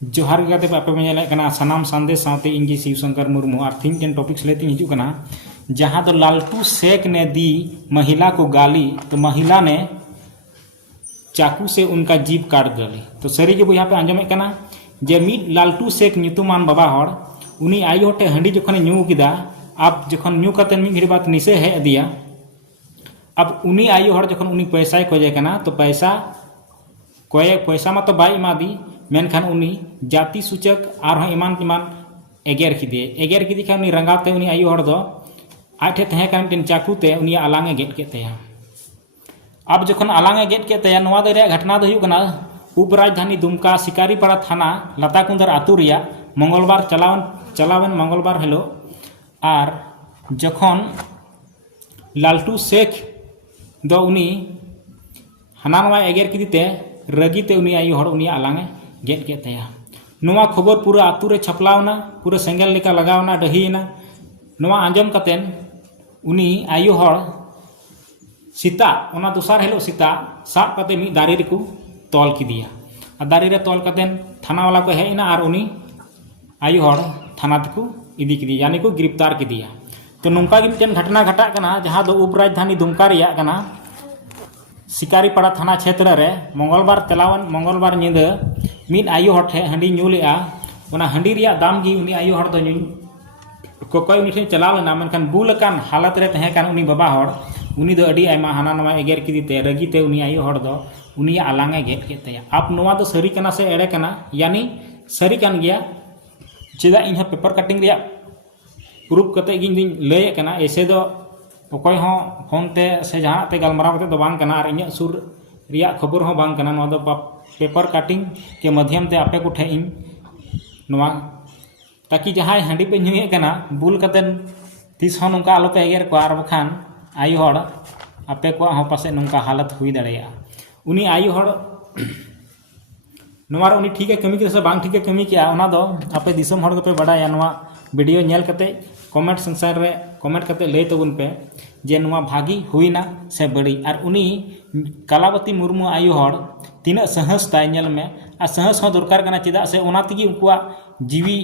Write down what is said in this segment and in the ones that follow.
जोहार गाते पे पे सानाम संदेश साथी इंगी शिवशंकर मुर्मू और थीम टेन टॉपिक्स लेते हिजुकना जहाँ तो लालटू शेख ने दी महिला को गाली तो महिला ने चाकू से उनका जीभ काट डाली। तो सरी के यहाँ पे आंजमे कना जे मिड लालटू शेख ᱧᱩᱛᱩᱢᱟᱱ बाबा हर उनी आयो हटे हंडी जखन ᱧᱩ किदा अब जखन ᱧᱩ कते मिड घड़ी बात निसे है दिया। अब उनी आयो हर जखन उनी पैसा खोजे कना तो पैसा मत बाय एमा दी मेनखान उनी जाति सूचक और इमान इमान एगेर किदी खान उनी रंगाते उनी आयो हर दो आठे तहे कान टेन चाकूते उनी आलांगे गेट केतेया। अब जखन आलांगे गेट केतेया नोवा दो रे घटना दो हुकना उप राजधानी दुमका शिकारीपाड़ा थाना लताकुंदर आतु रिया मंगलवार चलावन मंगलवार हेलो और जखन लालटू शेख दो उनी हाना नवा एगेर किदीते रगीते उनी आयो हर उनी आलांगे गेट केतेया। नोवा खबर पूरा आतु रे छपलावना पूरा सेंगल लेका लगावना डहीना नोवा आंजम कतेन उनी आयो हर सीता ओना दोसार हेलो सीता साब कते मी दारी रेकु तोल किदिया और दारी रे तोल कतेन थाना वाला को हेना और उनी आयो हर थाना तक इदी किदिया यानी को गिरफ्तार किदिया। तो नोंका गे मिटन घटना घटा कना जहां दो उप राजधानी दुमका रिया कना शिकारीपाड़ा थाना क्षेत्र रे मंगलवार निंद मिद आयो हर ठे हंडी ᱧᱩ लेआ ओना हंडी रिया दाम गी उनी आयो हर दो कोकोय उनी ठे चलावना मेनखान बुलकान हालत रे तहे कान उनी बाबा हर उनी दो अडी आयमा हाना नवा एगेर किदीते रगीते उनी आयो हर दो उनी आलांगे गेट केतेया। आप नवा दो सरी कना से एड़े कना यानी सरी कान गया चेदा इन पेपर कटिंग रिया प्रूफ कते गिन लय कना ऐसे दो अकोय हो फोन ते से जहां ते गलमराव ते दो बांग कना और इन सुर रिया खबर हो बांग कना नवा दो पेपर कटिंग के माध्यम ते आपे को ठे इन नवा ताकि जहां हंडी पे ᱧᱩᱭᱮ कना बुल कतेन तीस हो नोंका आलोपे एगेर को आर बखान आयो हर आपे को हो पासे नोंका हालत हुई दाड़ेया। उनी आयो हर नोवा उनी ठीक है कमी के से बांग ठीक है कमी किया ओना दो आपे दिसम हर पे बड़ाया नोवा वीडियो नेल कते कमेंट सेक्शन रे कमेंट कते लय तबुन पे जे नोवा भागी हुईना से बड़ी और उनी कलावती मुर्मू आयो हर तीना सहस ताय नेल में आ सहस हो दरकार कना चेदा से ओना तगी उनकुआ जीवी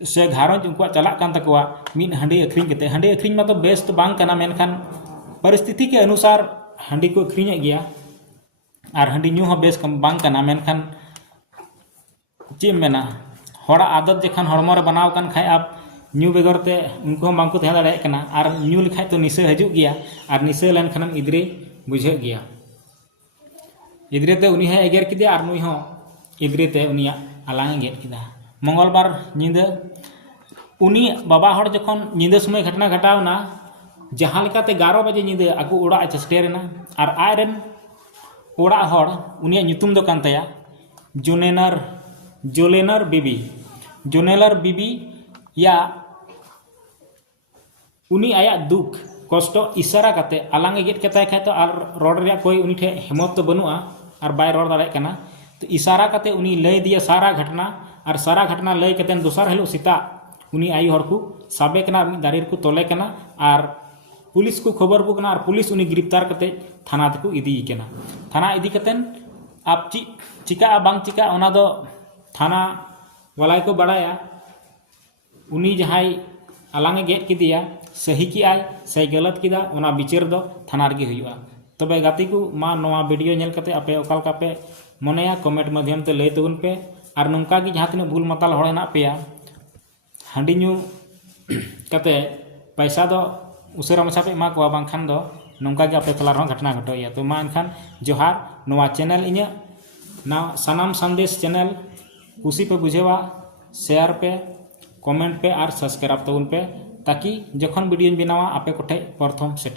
से घारंज उनकुआ चला कान तकवा मिन हंडी अखरिंग कते हंडी अखरिंग मतलब बेस्ट बांग कना मेनखान परिस्थिति के अनुसार हंडी को अखरिंग गया और हंडी ᱧᱩ हो बेस बांग कना मेनखान चे मेना हड़ा आदत जखन हड़मो रे बनाव कान खाय आप ᱧᱩ बेगरते उनको हम बांको तहे दाड़े कना और ᱧᱩ लिखाय तो निशा हजू गया और निशा लेन खानम इद्रे बुझे गया इद्रेते उनी है एगेर किदिया और नुई हो इद्रेते उनिया आलांगे गेट किदा। मंगलवार निंदा उनी बाबा हर जखन निंदा समय घटना घटावना जहां लेकाते 11 बजे निंदा आकु ओड़ा चेस्टेरना और आयरन ओड़ा हर उनिया ᱧᱩᱛᱩᱢ दो कान तया जोनेलर बीबी या उनी आया दुख कष्ट इशारा करते आलांगे गेट केताय खाय तो और रोड रे कोई उनी ठे हिम्मत तो बनुआ और बाय रोड दाड़े कना तो इशारा करते उनी लय दिया सारा घटना लय कतेन दोसार हेलो सीता उनी आयु हर को साबे कना दारी को तोले कना और पुलिस को खबर को कना और पुलिस उनी गिरफ्तार करते थाना तक इदी कना। थाना इदी कतेन आप चिका बांग चिका ओना दो थाना वाला को बड़ाया उनी जहाई आलांगे गेट किदिया सही की आय से गलत किदा ओना विचार दो थाना रे हुआ। तबे गाती को मा नोवा वीडियो नेल कते आपे ओकालका पे मनेया कमेंट माध्यम ते लय तबुन पे और नोंका की जहां तिना बुल माताल हड़ हेना पेया हंडी ᱧᱩ कते पैसा दो उसरा मछा पे मा को बांखान दो नोंका के आपे तलार हो घटना घटोया। तो मा एनखान जोहार नोवा चैनल इnya ना सानाम संदेश चैनल कुसी पे बुझेवा शेयर पे कमेंट पे और सब्सक्राइब तबुन पे ताकि जखन वीडियो बनावा आपे कोठे प्रथम से